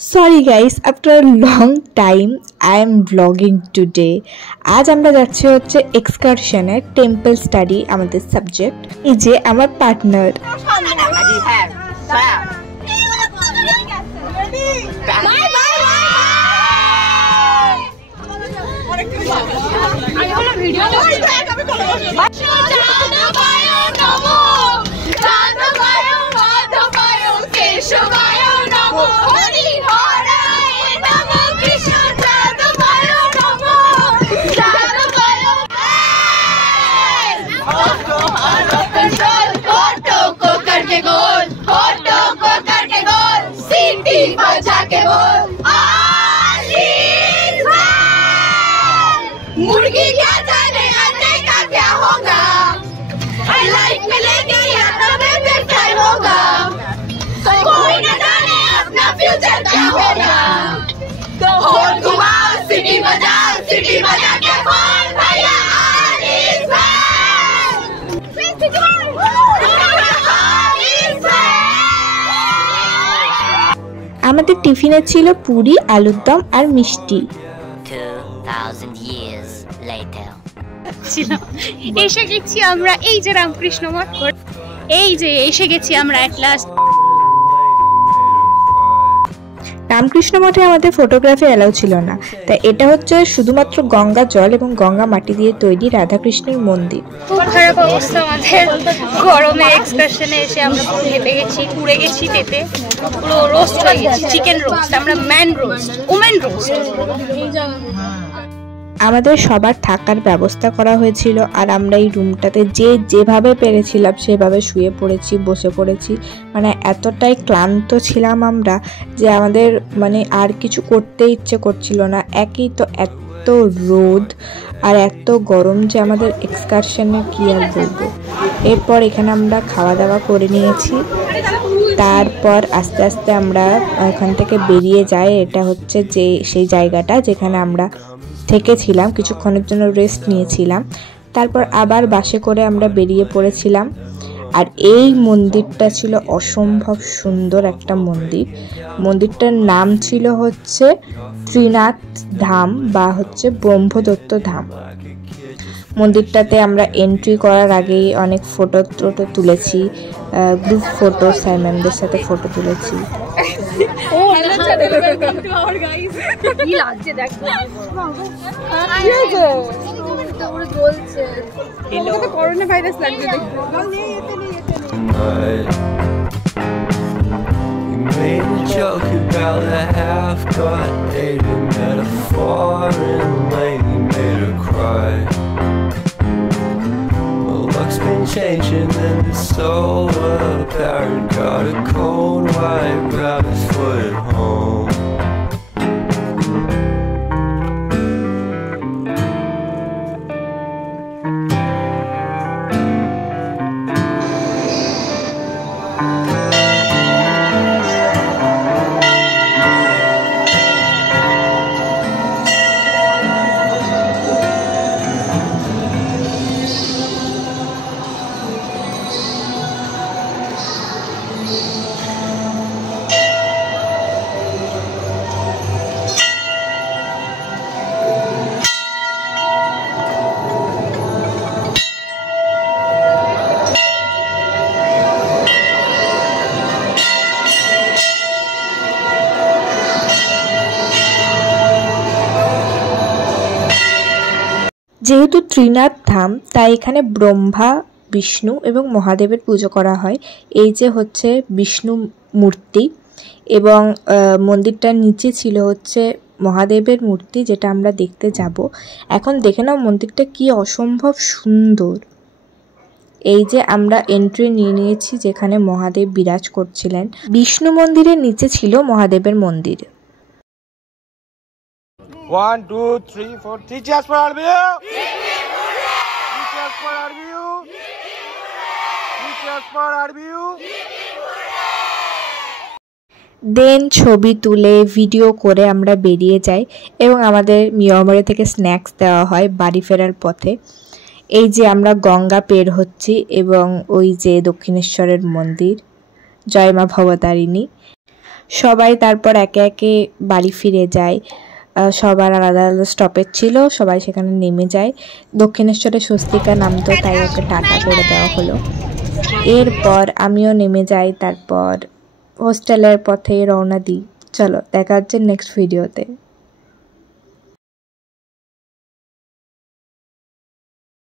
Sorry guys, after a long time I am vlogging today. আজ আমরা যাচ্ছি হচ্ছে এক্সকারশনে টেম্পল স্টাডি আমাদের সাবজেক্ট। এই যে আমার পার্টনার। मुर्गी क्या जाने अंडे का क्या होगा, लाइफ मिलेगी या तबे फिर टाइम होगा, कोई न जाने अपना फ्यूचर क्या होगा। और घुमाओ सिटी बजा के बोल भैया ऑल इज আমাদের টিফিনে ছিল পুরি, আলুর দম আর মিষ্টি। 2000 years later এসে গেছি আমরা এই যে রামকৃষ্ণ মঠ, এই যে এসে গেছি আমরা এট লাস্ট। রামকৃষ্ণ মঠে আমাদের ফটোগ্রাফি অ্যালাউ ছিল না, তাই এটা হচ্ছে শুধুমাত্র গঙ্গা জল এবং গঙ্গা মাটি দিয়ে তৈরি রাধাকৃষ্ণের মন্দির। খুব খারাপ অবস্থা আমাদের, গরমে এক্সকারশনে এসে আমরা পুরো হেঁপে গেছি, পুড়ে গেছি তেতে, পুরো রোস্ট হয়ে গেছি, চিকেন রোস্ট, আমরা ম্যান রোস্ট, ওমেন রোস্ট। আমাদের সবার থাকার ব্যবস্থা করা হয়েছিল, আর আমরা এই রুমটাতে যেভাবে পেরেছিলাম সেভাবে শুয়ে পড়েছি, বসে পড়েছি। মানে এতটাই ক্লান্ত ছিলাম আমরা যে আমাদের মানে আর কিছু করতে ইচ্ছে করছিল না। একই তো এত রোদ আর এত গরম যে আমাদের এক্সকারশনে কি আর বলবো। এরপর এখানে আমরা খাওয়া দাওয়া করে নিয়েছি, তারপর আস্তে আস্তে আমরা এখান থেকে বেরিয়ে যাই। এটা হচ্ছে যে সেই জায়গাটা যেখানে আমরা থেকেছিলাম, কিছুক্ষণের জন্য রেস্ট নিয়েছিলাম, তারপর আবার বাসে করে আমরা বেরিয়ে পড়েছিলাম। আর এই মন্দিরটা ছিল অসম্ভব সুন্দর একটা মন্দির। মন্দিরটার নাম ছিল হচ্ছে ত্রিনাথ ধাম বা হচ্ছে ব্রহ্মদত্ত ধাম। মন্দিরটাতে আমরা এন্ট্রি করার আগেই অনেক ফটো তুলেছি, গ্রুপ ফটো, স্যার ম্যামদের সাথে ফটো তুলেছি। করোনা ভাইরাস লাগছে made a joke about a half-cut lady, met a foreign lady, made her cry. Well, luck's been changing and it's so apparent. Got a cold white rabbit foot at home. যেহেতু ত্রিনাথ ধাম, তাই এখানে ব্রহ্মা, বিষ্ণু এবং মহাদেবের পুজো করা হয়। এই যে হচ্ছে বিষ্ণু মূর্তি, এবং মন্দিরটার নিচে ছিল হচ্ছে মহাদেবের মূর্তি, যেটা আমরা দেখতে যাব। এখন দেখে নাও মন্দিরটা কি অসম্ভব সুন্দর। এই যে আমরা এন্ট্রি নিয়ে নিয়েছি যেখানে মহাদেব বিরাজ করছিলেন। বিষ্ণু মন্দিরের নিচে ছিল মহাদেবের মন্দির। 1 2 3 4 3 cheers for RBU, 3 cheers for RBU, 3 cheers for RBU। দেন ছবি তুলে ভিডিও করে আমরা বেরিয়ে যাই, এবং আমাদের মিয়ামারি থেকে স্ন্যাক্স দেওয়া হয় বাড়ি ফেরার পথে। এই যে আমরা গঙ্গা পের হচ্ছি, এবং ওই যে দক্ষিণেশ্বরের মন্দির, জয় মা ভবতারিণী। সবাই তারপর একে একে বাড়ি ফিরে যায়। সবার আলাদা আলাদা স্টপেজ ছিল, সবাই সেখানে নেমে যায়। দক্ষিণেশ্বরে স্বস্তিকা নামতো, তাই ওকে টাটা করে দেওয়া হলো। এরপর আমিও নেমে যাই, তারপর হোস্টেলের পথে রওনা দিই। চলো দেখা হচ্ছে নেক্সট ভিডিওতে।